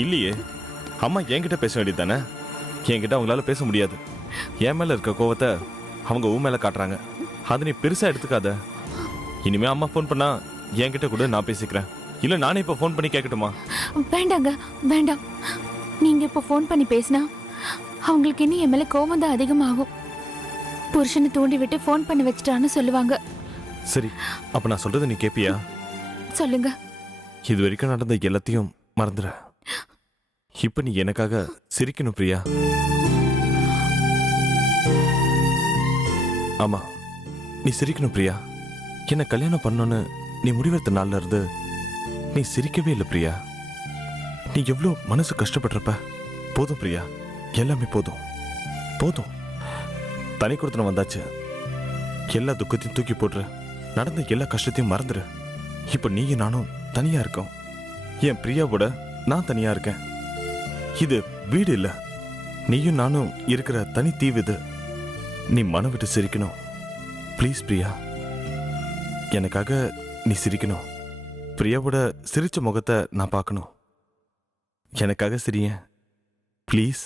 இல்லையே, அம்மா என்கிட்ட பேச வேண்டியது தானே. என்கிட்ட அவங்களால பேச முடியாது. என் மேல இருக்க கோவத்தை அவங்க உன் மேல காட்டுறாங்க. அதை நீ பெருசா எடுத்துக்காத. இனிமே அம்மா ஃபோன் பண்ணா என்கிட்ட கூட நான் பேசிக்கிறேன். இல்ல நானே இப்ப ஃபோன் பண்ணி கேட்கட்டுமா? வேண்டாங்க, வேண்டாம். நீங்க இப்ப ஃபோன் பண்ணி பேசினா அவங்களுக்கு இன்னும் என் மேல கோவம் தான் அதிகமாகும். புருஷனை தூண்டி விட்டு ஃபோன் பண்ணி வச்சுட்டான்னு சொல்லுவாங்க. சரி, அப்ப நான் சொல்றதை நீ கேப்பியா? சொல்லுங்க. இது வரைக்கும் நடந்த எல்லாத்தையும் மறந்துற. இப்ப நீ எனக்காக சிரிக்கணும் பிரியா. ஆமா, நீ சிரிக்கணும் பிரியா. என்ன கல்யாணம் பண்ணணும்னு நீ முடிவெடுத்த நாள்ல இருந்து நீ சிரிக்கவே இல்லை பிரியா. நீ எவ்வளோ மனசு கஷ்டப்பட்டிருப்ப. போதும் பிரியா, எல்லாமே போதும் போதும். தனி கொடுத்தன வந்தாச்சு. எல்லா துக்கத்தையும் தூக்கி போட்டுரு. நடந்த எல்லா கஷ்டத்தையும் மறந்துரு. இப்ப நீயும் நானும் தனியா இருக்கோம். என் பிரியாவோட நான் தனியா இருக்கேன். இது வீடு இல்ல, நீயும் நானும் இருக்கிற தனி தீவு இது. நீ மனம் விட்டு சிரிக்கணும் ப்ளீஸ் பிரியா. எனக்காக நீ சிரிக்கணும். பிரியாவோட சிரிச்ச முகத்தை நான் பார்க்கணும். எனக்காக சிரியேன் ப்ளீஸ்.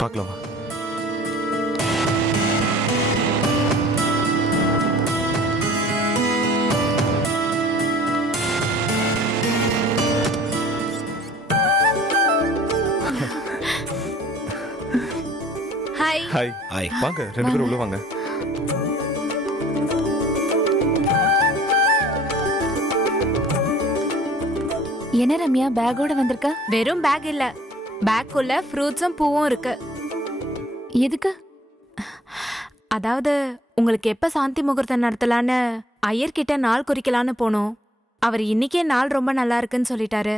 பார்க்கலாமா? ஹாய். ஹாய். ஹாய். வாங்க, ரெண்டு பேரும் உள்ள வாங்க. என்ன ரம்யா பேக்கோட வந்திருக்க? வெறும் பேக் இல்ல, பேக்குள்ள ஃப்ரூட்ஸும் பூவும் இருக்கு. எதுக்கு? அதாவது உங்களுக்கு எப்ப சாந்தி முகூர்த்தம் நடத்தலான்னு ஐயர்கிட்ட நாள் குறிக்கலான்னு போனோம். அவர் இன்னைக்கே நாள் ரொம்ப நல்லா இருக்குன்னு சொல்லிட்டாரு.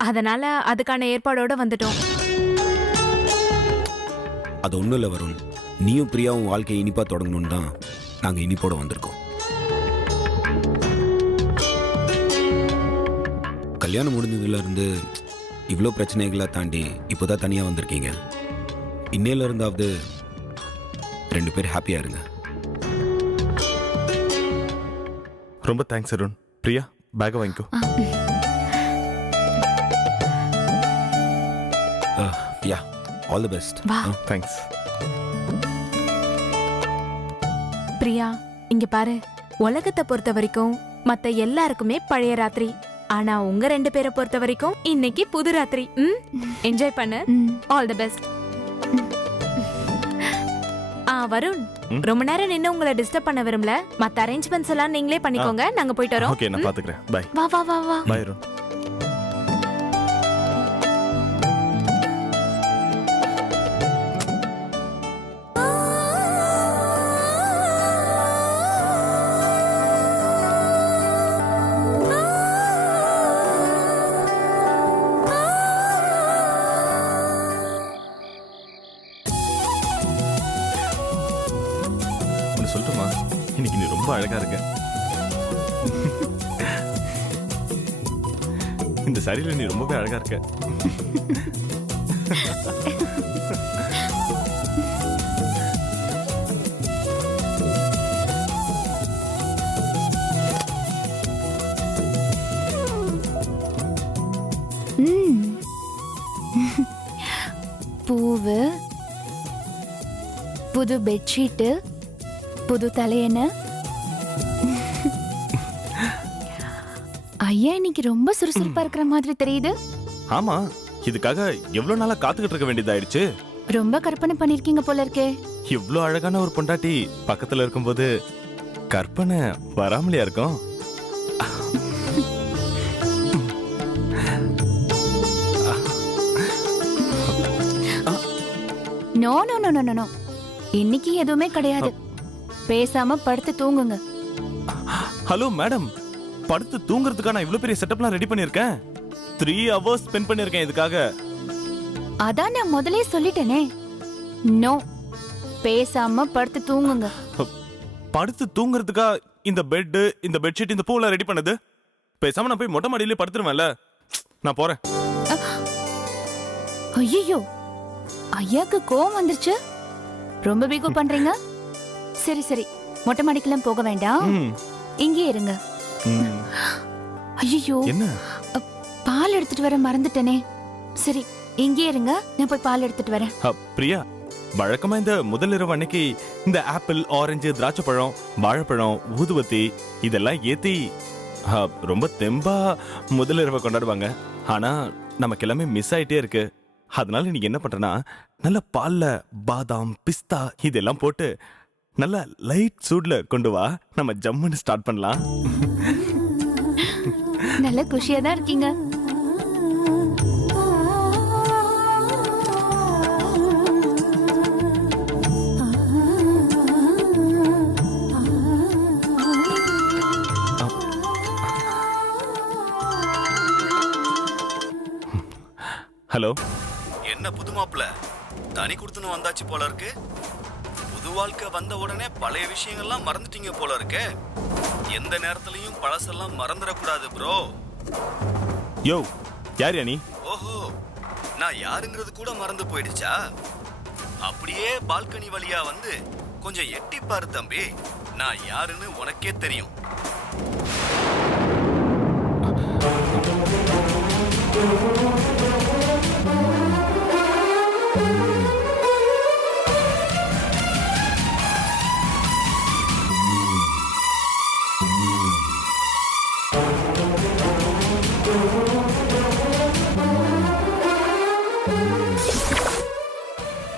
அதனால அதுக்கான ஏற்பாடோட வந்துட்டோம். அது ஒன்றும் இல்லை வருண், நீயும் பிரியாவும் வாழ்க்கையை இனிப்பாக தொடங்கணும்னு தான் நாங்கள் இனிப்போட வந்திருக்கோம். கல்யாணம் முடிஞ்சதுலேருந்து இவ்வளோ பிரச்சனைகளை தாண்டி இப்போ தான் தனியாக வந்திருக்கீங்க. இன்னையில இருந்தாவது ரெண்டு பேர் ஹாப்பியாக இருங்க. ரொம்ப தேங்க்ஸ் அருண். பிரியா, பேக்கை வாங்கிக்கோ. யா, ஆல் தி பெஸ்ட். வா. தேங்க்ஸ். பிரியா, இங்க பாரு, உலகத்தை பொறுத்த வரைக்கும் மத்த எல்லாருக்குமே பழைய ராத்திரி. ஆனா உங்க ரெண்டு பேரை பொறுத்த வரைக்கும் இன்னைக்கு புது ராத்திரி. என்ஜாய் பண்ணு. All the best. வருண், ரொம்ப நேரம் நின்னு உங்களை டிஸ்டர்ப் பண்ண விரும்பல. மத்த அரேஞ்ச்மெண்ட்ஸ் எல்லாம் நீங்களே பண்ணிக்கோங்க. நாங்க போயிட்டு வரோம். ஓகே, நான் பாத்துக்கிறேன். பை. வா வா வா வா. பை அருண். சொல்லுமா, இன்னைக்கு நீ ரொம்ப அழகா இருக்க. இந்த சாரியில நீ ரொம்பவே அழகா இருக்க. பூவு, புது பெட்ஷீட்டு, புது தலையண. ஐயா இன்னைக்கு ரொம்ப சுறுசுறுப்பா இருக்கிற மாதிரி தெரியுது. ஆமா, இதுக்காக எவ்வளவு நாளா காத்துக்கிட்டு இருக்க வேண்டியதாயிடுச்சு. ரொம்ப கற்பனை பண்ணிருக்கீங்க போல இருக்கே. இவ்வளவு அழகான ஒரு பொண்டாட்டி பக்கத்துல இருக்கும்போது கற்பனை வராமலையா இருக்கும்? No no no no no, இன்னைக்கு எதுவுமே கிடையாது. பேசாம படுத்து தூங்குங்க. ஹலோ மேடம், படுத்து தூங்குறதுக்காக நான் இவ்வளவு பெரிய செட்டப்லாம் ரெடி பண்ணிருக்கேன். 3 hours ஸ்பெண்ட் பண்ணிருக்கேன் இதுக்காக. அதான் நான் முதலே சொல்லிட்டேனே. நோ, பேசாம படுத்து தூங்குங்க. படுத்து தூங்குறதுக்கா இந்த பெட், இந்த பெட்ஷீட், இந்த பூவெல்லாம் ரெடி பண்ணது? பேசாம நான் போய் மொட்டை மாடியிலே படுத்துருவேன்ல. நான் போறேன். ஐயோ, ஐயாக்கு கோவம் வந்துருச்சு. ரொம்ப பிகு பண்றீங்க. சரி சரி, மொட்டை மாடிக்கெல்லாம் போக வேண்டாம், ம், இங்கே இருங்க. ம். ஐயோ, என்ன? பால் எடுத்துட்டு வர மறந்துட்டேனே. சரி, இங்கே இருங்க, நான் போய் பால் எடுத்துட்டு வரேன். பிரியா, வழக்கமா இந்த முதல் இரவு அன்னைக்கு இந்த ஆப்பிள், ஆரஞ்சு, திராட்சை பழம், வாழைப்பழம், ஊதுவத்தி இதெல்லாம் ஏத்தி ரொம்ப தெம்பா முதல் இரவை கொண்டாடுவாங்க. ஆனா நமக்கு எல்லாமே மிஸ் ஆயிட்டே இருக்கு. அதனால நீங்க என்ன பண்றனா, நல்ல பால்ல பாதாம், பிஸ்தா இதெல்லாம் போட்டு நல்ல லைட் சூட்ல கொண்டு வா, நம்ம ஜம்முன்னு ஸ்டார்ட் பண்ணலாம். நல்ல குஷியா தான் இருக்கீங்க. ஹலோ, என்ன புது மாப்பிள்ள, தனி கொடுத்துன்னு வந்தாச்சு போல இருக்கு. புது வாழ்க்கை வந்த உடனே பழைய விஷயங்கள்லாம் மறந்துட்டீங்க போல இருக்கு. எந்த நேரத்துலயும் பழசெல்லாம் மறந்துடக்கூடாது ப்ரோ. யோ, யார் நீ? ஓஹோ, நான் யாருங்கிறது கூட மறந்து போயிடுச்சா? அப்படியே பால்கனி வழியா வந்து கொஞ்சம் எட்டி பாரு தம்பி, நான் யாருன்னு உனக்கே தெரியும்.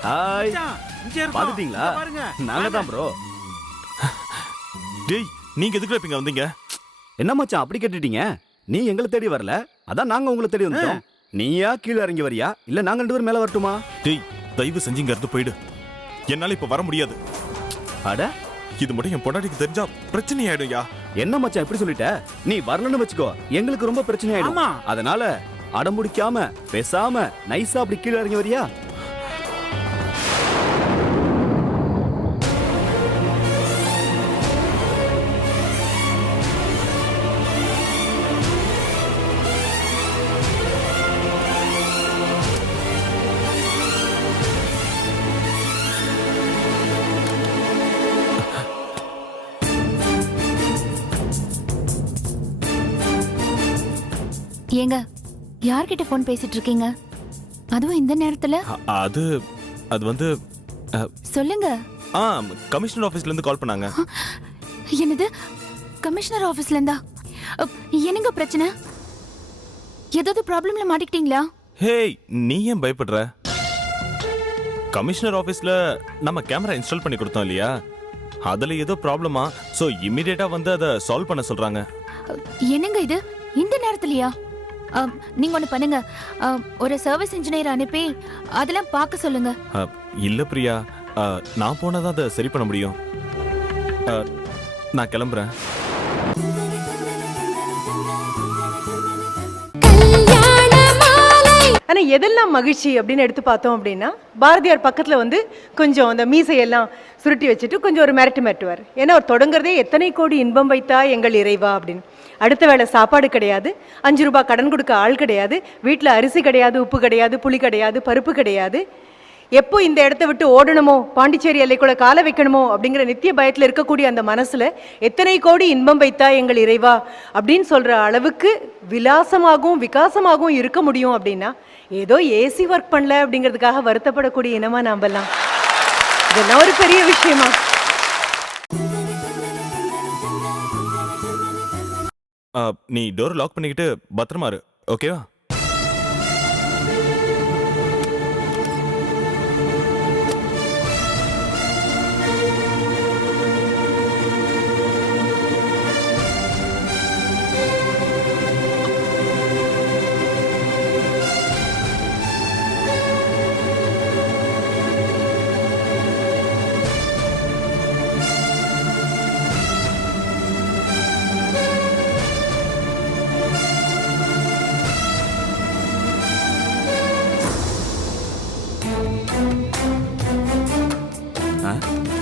ஹாய், பாத்துட்டீங்களா? நாங்க தான் ப்ரோ. டேய், நீங்க எதுக்குள்ள இப்ப இங்க வந்தீங்க? என்ன மச்சான் அப்படி கேட்டுட்டீங்க? நீ எங்களை தேடி வரல, அதான் நாங்க உங்களை தேடி வந்துட்டோம். நீயா கீழே இறங்கி வரியா, இல்ல நாங்க 2 பேரும் மேல வரட்டுமா? டேய், தயவு செஞ்சு இங்க இருந்து போயிடு. என்னால இப்ப வர முடியாது. அட, இது மட்டும் என் பொண்டாட்டிக்கு தெரிஞ்சா பிரச்சனை ஆயிடும்யா. என்ன மச்சான் இப்படி சொல்லிட்ட? நீ வரலன்னு வச்சுக்கோ, எங்களுக்கு ரொம்ப பிரச்சனை ஆயிடும். அதனால அடமுடிக்காம பேசாம நைஸா அப்படி கீழே இறங்கி வரியா? ஏங்க, யார்கிட்ட போன் பேசிட்டு இருக்கீங்க? அதுவும் இந்த நேரத்துல? அது அது வந்து சொல்லுங்க. கமிஷனர் ஆபீஸ்ல இருந்து கால் பண்ணாங்க. என்னது, கமிஷனர் ஆபீஸ்ல இருந்தா? என்னங்க பிரச்சனை? ஏதாவது ப்ராப்ளம்ல மாட்டிக்கிட்டீங்களா? ஹேய், நீ ஏன் பயப்படுற? கமிஷனர் ஆபீஸ்ல நம்ம கேமரா இன்ஸ்டால் பண்ணி கொடுத்தோம் இல்லையா, அதுல ஏதோ ப்ராப்ளமா, சோ இமிடியேட்டா வந்து அதை சால்வ் பண்ண சொல்றாங்க. என்னங்க இது இந்த நேரத்துலயா? நீங்க ஒண்ணு பண்ணுங்க, ஒரு சர்வீஸ் இன்ஜினியர் அனுப்பி அதெல்லாம் பார்க்க சொல்லுங்க. இல்ல பிரியா, நான் போனாதான் அதை சரி பண்ண முடியும். நான் கிளம்புறேன். ஆனா எதெல்லாம் மகிழ்ச்சி அப்படின்னு எடுத்து பார்த்தோம் அப்படின்னா, பாரதியார் பக்கத்துல வந்து கொஞ்சம் அந்த மீசையெல்லாம் சுருட்டி வச்சுட்டு கொஞ்சம் ஒரு மிரட்டுவார். ஏன்னா அவர் தொடங்குறதே எத்தனை கோடி இன்பம் வைத்தா எங்கள் இறைவா அப்படின்னு. அடுத்த வேளை சாப்பாடு கிடையாது, 5 ரூபாய் கடன் கொடுக்க ஆள் கிடையாது, வீட்டில் அரிசி கிடையாது, உப்பு கிடையாது, புளி கிடையாது, பருப்பு கிடையாது. எப்போ இந்த இடத்த விட்டு ஓடணுமோ, பாண்டிச்சேரி எல்லைக்குள்ள காலை வைக்கணுமோ அப்படிங்கிற நித்திய பயத்தில் இருக்கக்கூடிய அந்த மனசுல எத்தனை கோடி இன்பம் வைத்தா எங்கள் இறைவா அப்படின்னு சொல்ற அளவுக்கு விலாசமாகவும் விகாசமாகவும் இருக்க முடியும் அப்படின்னா, ஏதோ ஏசி ஒர்க் பண்ணல அப்படிங்கிறதுக்காக வருத்தப்படக்கூடிய இனமா நாமெல்லாம். இதெல்லாம் ஒரு பெரிய விஷயமா? நீ டோர் லாக் பண்ணிக்கிட்டு பத்திரமா இரு, ஓகேவா?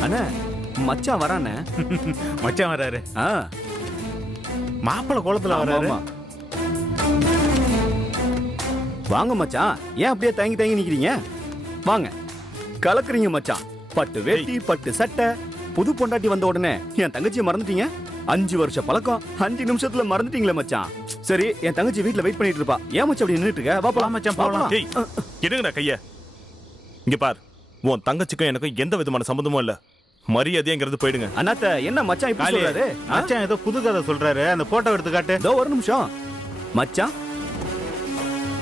அண்ணா மச்சான் வரானே. மச்சான் வராரு. ஆ மாப்பிள்ளை கோலத்துல வராரு. ஆமா. வாங்க மச்சான், ஏன் அப்படியே தயங்கி தயங்கி நிக்கிறீங்க? வாங்க, கலக்குறீங்க மச்சான். பட்டு வேட்டி, பட்டு சட்டை, புது பொண்டாட்டி வந்த உடனே என் தங்கச்சியை மறந்துட்டீங்க. 5 வருஷ பழக்கம் 5 நிமிஷத்துல மறந்துட்டீங்களே மச்சான். சரி, என் தங்கச்சி வீட்ல வெயிட் பண்ணிட்டு இருப்பா. ஏன் மச்சான் அப்படி நின்னுட்டு இருக்க? வா போலாம் மச்சான், போலாம். ஏய் எடுங்கடா கைய. இங்க பார், உன் தங்கச்சிக்கும் எனக்கும் எந்த விதமான சம்பந்தமும் இல்ல. மரியாதைங்கிறது போயிடுங்க. அண்ணாத்த, என்ன மச்சான் இப்படி காளி, சொல்றாரு? மச்சான் ஏதோ புது கதை சொல்றாரு. அந்த போட்டோ எடுத்து காட்டு. இதோ ஒரு நிமிஷம் மச்சான்,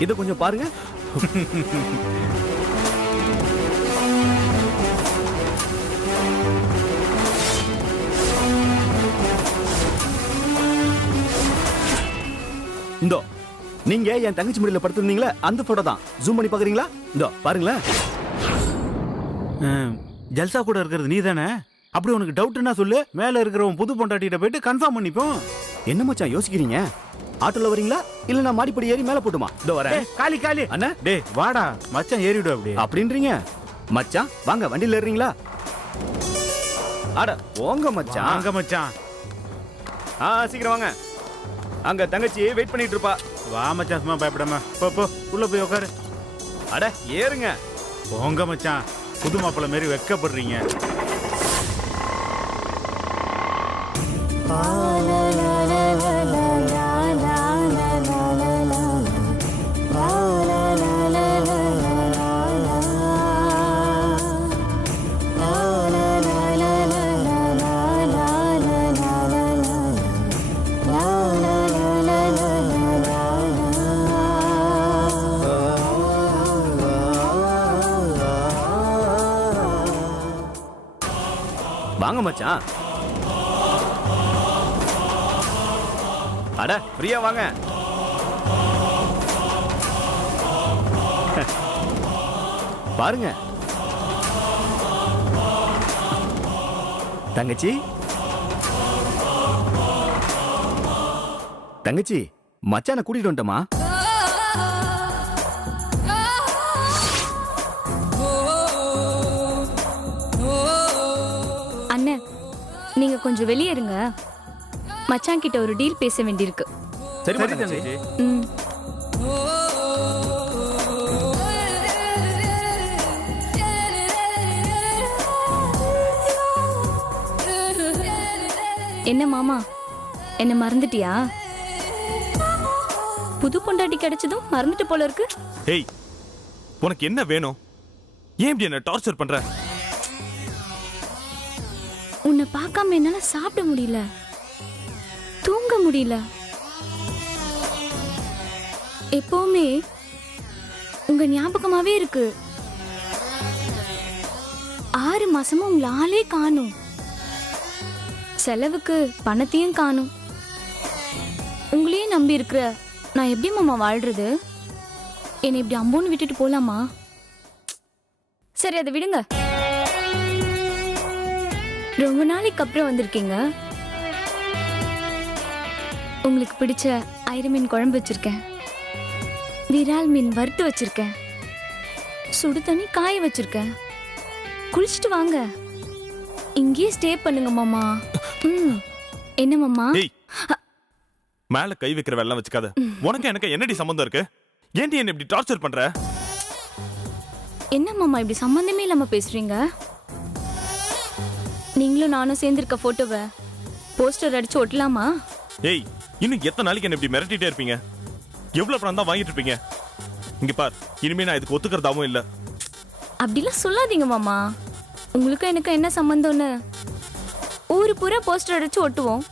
இது கொஞ்சம் பாருங்க. இந்தோ, நீங்க என் தங்கச்சி முடியல படுத்திருந்தீங்களே அந்த போட்டோ தான். ஜூம் பண்ணி பாக்குறீங்களா? இந்தோ பாருங்களேன். ஜல்சா கூட இருக்கிறது நீ தானே? அப்படி உனக்கு டவுட்னா சொல்லு. மேல இருக்கிறவன் புது பொண்டாட்டிட்ட போயிட்டு கன்ஃபார்ம் பண்ணிப்போம். என்ன மச்சான் யோசிக்கிறீங்க? ஆட்டோல வரீங்களா இல்ல நான் மாடிப்படி ஏறி மேல போட்டுமா? இதோ வரேன். காலி காலி அண்ணா, டேய் வாடா, மச்சான் ஏறிடு. அப்படி அப்படின்றீங்க? மச்சான் வாங்க, வண்டியில ஏறுறீங்களா? அட போங்க மச்சான். அங்க மச்சான். சீக்கிரம் வாங்க. அங்க தங்கச்சி வெயிட் பண்ணிட்டு இருப்பா. வா மச்சான், சும்மா பயப்படாம போ போ, உள்ள போய் உட்காரு. அட ஏறுங்க. போங்க மச்சான், புது மாப்பிள்ளை மாரி வெக்கப்படுறீங்க. வாங்க மச்சான். அட ஃப்ரீயா வாங்க. பாருங்க தங்கச்சி. தங்கச்சி, மச்சான கூட்டிட்டு வந்துட்டமா? அண்ணன், நீங்க கொஞ்சம் வெளியே இருங்க. மச்சான் கிட்ட ஒரு டீல் பேச வேண்டியிருக்கு. சரி சரி தங்கச்சி. தங்கச்சி. ம். என்ன மாமா, என்ன மறந்துட்டியா? புது பொண்டாட்டி கிடைச்சதும் மறந்துட்டு போல இருக்கு. ஏய், உனக்கு என்ன வேணும்? ஏன் இப்படி என்ன டார்ச்சர் பண்ற? உன்னை பார்க்காம என்னால சாப்பிட முடியல, தூங்க முடியல. எப்பவுமே உங்க ஞாபகமாவே இருக்கு. 6 மாசமா உங்களை ஆளே காணும். செலவுக்கு பணத்தையும் காணும். உங்களையே நம்பி இருக்கிற நான் எப்படி மாமா வாழ்றது? என்னை இப்படி அம்போன்னு விட்டுட்டு போலாமா? சரி, அதை விடுங்க. ரொம்ப நாளைக்கு அப்புறம் வந்திருக்கீங்க. உங்களுக்கு பிடிச்ச ஐர மீன் குழம்பு வச்சிருக்கேன், விரால் மீன் வறுத்து வச்சிருக்கேன், சுடு தண்ணி காய வச்சிருக்கேன். குளிச்சுட்டு வாங்க, இங்கேயே ஸ்டே பண்ணுங்க மாமா. என்ன மாமா? ஏய், மேல கை வைக்கிற வெள்ளம் வச்சுக்காத. உனக்கு எனக்கு என்னடி சம்பந்தம் இருக்கு? ஏன்டி என்ன இப்படி டார்ச்சர் பண்ற? என்ன மாமா இப்படி சம்பந்தமே இல்லாம பேசுறீங்க? நீங்களும் நானும் சேர்ந்திருக்க போட்டோவை போஸ்டர் அடிச்சு ஒட்டலாமா? ஏய், இன்னும் எத்தனை நாளைக்கு என்ன இப்படி மிரட்டிட்டே இருப்பீங்க? எவ்வளவு பணம் தான் வாங்கிட்டு இருப்பீங்க? இங்க பார், இனிமே நான் இதுக்கு ஒத்துக்கிறதாவும் இல்ல. அப்படிலாம் சொல்லாதீங்க மாமா. உங்களுக்கு எனக்கு என்ன சம்பந்தம்னு ஊரு பூரா போஸ்டர் அடிச்சு ஒட்டுவோம்.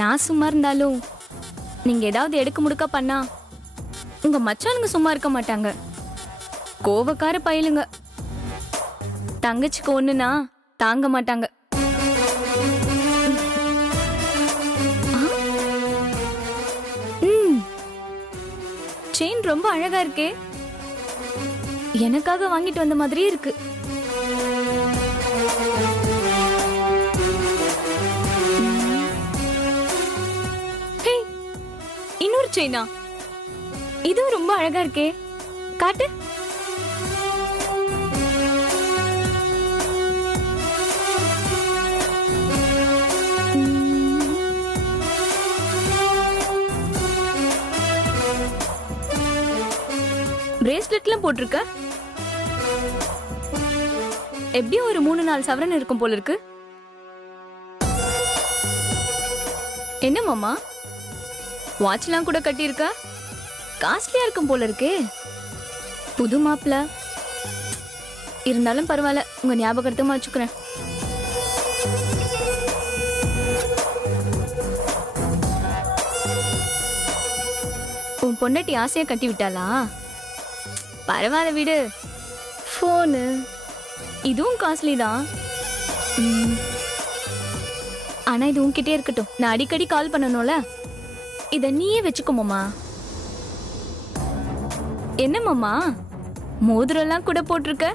நான் சும்மா இருந்தாலும் நீங்க ஏதாவது எடுக்க முடுக்க பண்ணா உங்க மச்சானுங்க சும்மா இருக்க மாட்டாங்க. கோவக்கார பயலுங்க. தங்கச்சிக்கு ஒண்ணுனா தாங்க மாட்டாங்க. செயின் ரொம்ப அழகா இருக்கே. எனக்காக வாங்கிட்டு வந்த மாதிரியே இருக்கு. ஹே, இன்னொரு செயினா? இதுவும் ரொம்ப அழகா இருக்கே. காட்டு. பிரேஸ்லெட்லாம் போட்டிருக்க. எப்படியும் ஒரு 3-4 சவரன் இருக்கும் போல இருக்கு. என்ன மாமா, வாட்ச்லாம் கூட கட்டியிருக்க? காஸ்ட்லியா இருக்கும் போல இருக்கே. புது மாப்பிள்ள இருந்தாலும் பரவாயில்ல, உங்க ஞாபகார்த்தமா வச்சுக்கிறேன். உன் பொண்டாட்டி ஆசையா கட்டி விட்டாளா? பரவாயில்ல விடு. ஃபோனு இதுவும் காஸ்ட்லி தான். ஆனா இது உன்கிட்டே இருக்கட்டும். நான் அடிக்கடி கால் பண்ணணும்ல, இத நீயே வச்சுக்கோ மாமா. என்ன மாமா, மோதிரம்லாம் கூட போட்டிருக்க?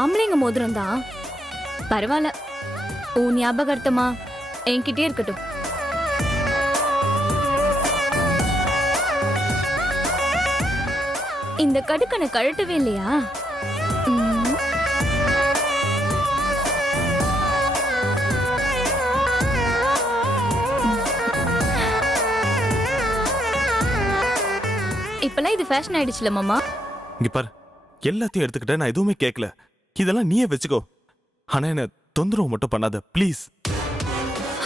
ஆம்பளைங்க மோதிரம் தான். பரவாயில்ல, உன் ஞாபகார்த்தமா என்கிட்டே இருக்கட்டும். இந்த கடுக்கனை கழட்டவே இல்லையா? இப்பெல்லாம் இது ஃபேஷன் ஆயிடுச்சுல மாமா. இங்க பாரு, எல்லாத்தையும் எடுத்துக்கிட்ட, நான் எதுவுமே கேட்கல. இதெல்லாம் நீயே வச்சுக்கோ. ஆனா என்ன தொந்தரவு மட்டும் பண்ணாத ப்ளீஸ்.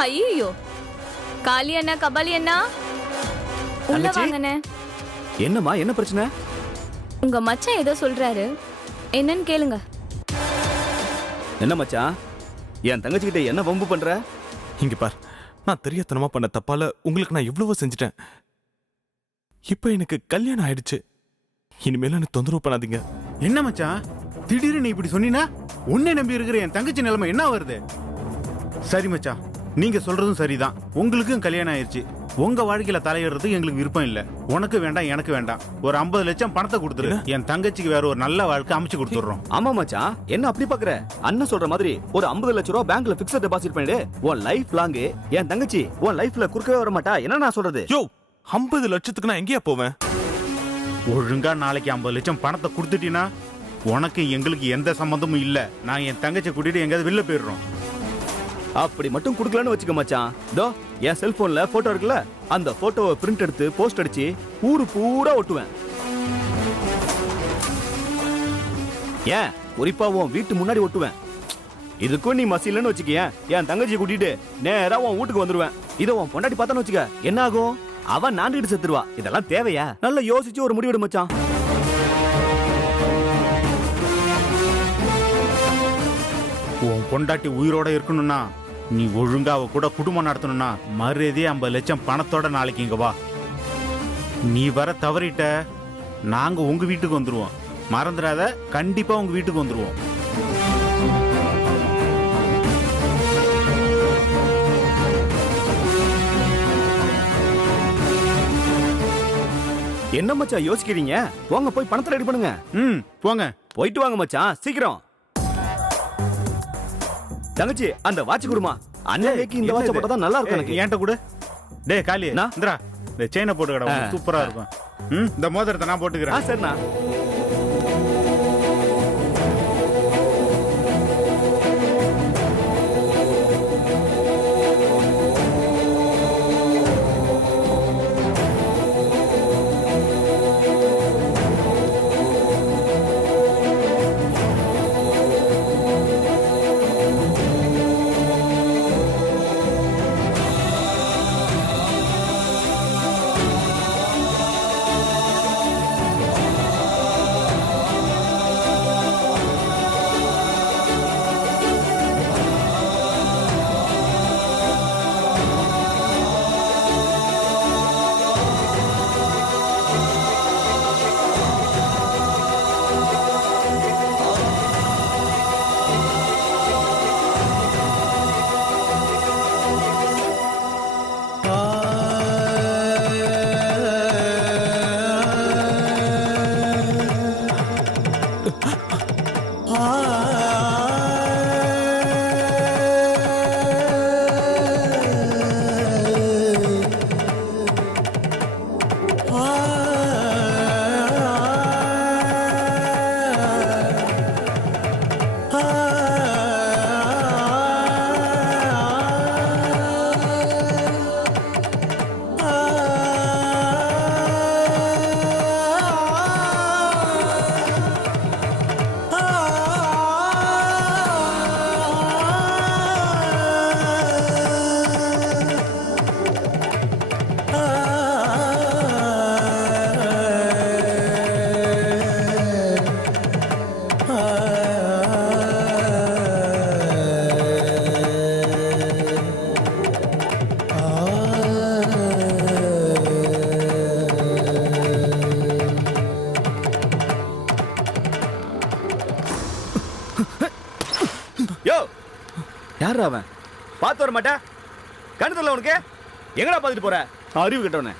ஐயோ, காளி அண்ணா, கபாலி அண்ணா, உள்ள தங்கச்சி. வாங்கண்ணே. என்னம்மா, என்ன பிரச்சனை? உங்க மச்சான் ஏதோ சொல்றாரு, என்னன்னு கேளுங்க. என்ன மச்சான், என் தங்கச்சி கிட்ட என்ன வம்பு பண்ற? இங்க பார், நான் தெரியாதனமா பண்ண தப்பால உங்களுக்கு நான் எவ்வளவோ செஞ்சுட்டேன். இப்ப எனக்கு கல்யாணம் ஆயிடுச்சு. இனிமேல எனக்கு தொந்தரவு பண்ணாதீங்க. என்ன மச்சான், திடீர்னு நீ இப்படி சொன்னீனா உன்னை நம்பி இருக்கிற என் தங்கச்சி நிலைமை என்ன வருது? சரி மச்சான், நீங்க சொல்றதும் சரிதான். உங்களுக்கும் கல்யாணம் ஆயிருச்சு. உங்க வாழ்க்கையில தலையிடுறதுக்கு எங்களுக்கு விருப்பம் இல்ல. உனக்கு வேண்டாம், எனக்கு வேண்டாம். ஒரு 50 லட்சம் பணத்தை கொடுத்துரு, என் தங்கச்சிக்கு வேற ஒரு நல்ல வாழ்க்கை அமைச்சு கொடுத்துடுறோம். ஆமா மச்சான், என்ன அப்படி பாக்குற? அண்ணன் சொல்ற மாதிரி ஒரு 50 லட்சம் ரூபாய் பேங்க்ல பிக்ஸட் டெபாசிட் பண்ணிடு. உன் லைஃப் லாங் என் தங்கச்சி உன் லைஃப்ல குறுக்கவே வர மாட்டா. என்ன நான் சொல்றது? யோ, 50 லட்சத்துக்கு நான் எங்கேயா போவேன்? ஒழுங்கா நாளைக்கு 50 லட்சம் பணத்தை கொடுத்துட்டீங்கன்னா உனக்கு எங்களுக்கு எந்த சம்மந்தமும் இல்ல. நான் என் தங்கச்சியை கூட்டிட்டு எங்கேயாவது வெளில போயிடுறோம். அப்படி மட்டும் குடுக்கலன்னு வச்சுக்க மச்சான், தோ என் செல்போன்ல போட்டோ இருக்குல்ல, அந்த போட்டோவை பிரிண்ட் எடுத்து போஸ்ட் அடிச்சு ஊரு பூரா ஒட்டுவேன். ஏன் குறிப்பா உன் வீட்டு முன்னாடி ஒட்டுவேன். இதுக்கும் நீ மசிலன்னு வச்சுக்கேன், என் தங்கச்சியை கூட்டிட்டு நேரா உன் வீட்டுக்கு வந்துருவேன். இதை உன் பொண்டாட்டி பார்த்தான்னு வச்சுக்க, என்ன ஆகும்? அவன் நாண்டுகிட்டு செத்துருவா. இதெல்லாம் தேவையா? நல்லா யோசிச்சு ஒரு முடிவெடு மச்சான். உன் பொண்டாட்டி உயிரோட இருக்கணும்னா நீ ஒழுங்கா அவ கூட குடும்பம் நடத்தணும்னா மரியாதையே 50 லட்சம் பணத்தோட நாளைக்கு இங்க வா. நீ வர தவறிட்ட நாங்க உங்க வீட்டுக்கு வந்துருவோம். மறந்துடாத, கண்டிப்பா உங்க வீட்டுக்கு வந்துருவோம். என்ன மச்சான் யோசிக்கிறீங்க? போங்க போய் பணத்தை ரெடி பண்ணுங்க. போங்க, போயிட்டு வாங்க மச்சான், சீக்கிரம். தங்கச்சி அந்த வாட்ச் குடுமா. அண்ணனுக்கு இந்த வாட்ச் போட்டா தான் நல்லா இருக்கும். எனக்கு ஏன்ட்ட கூட. டேய் காளி, அண்ணா. இந்தா இந்த செயினை போட்டுக்கடா, சூப்பரா இருக்கும். இந்த மோதிரத்தை நான் போட்டுக்கிறேன். சரிண்ணா. யார் அவன்? பார்த்து வர மாட்டா? கண்ணு தெரியல உனக்கு? எங்கடா பார்த்துட்டு போற? அறிவு கட்டவனே.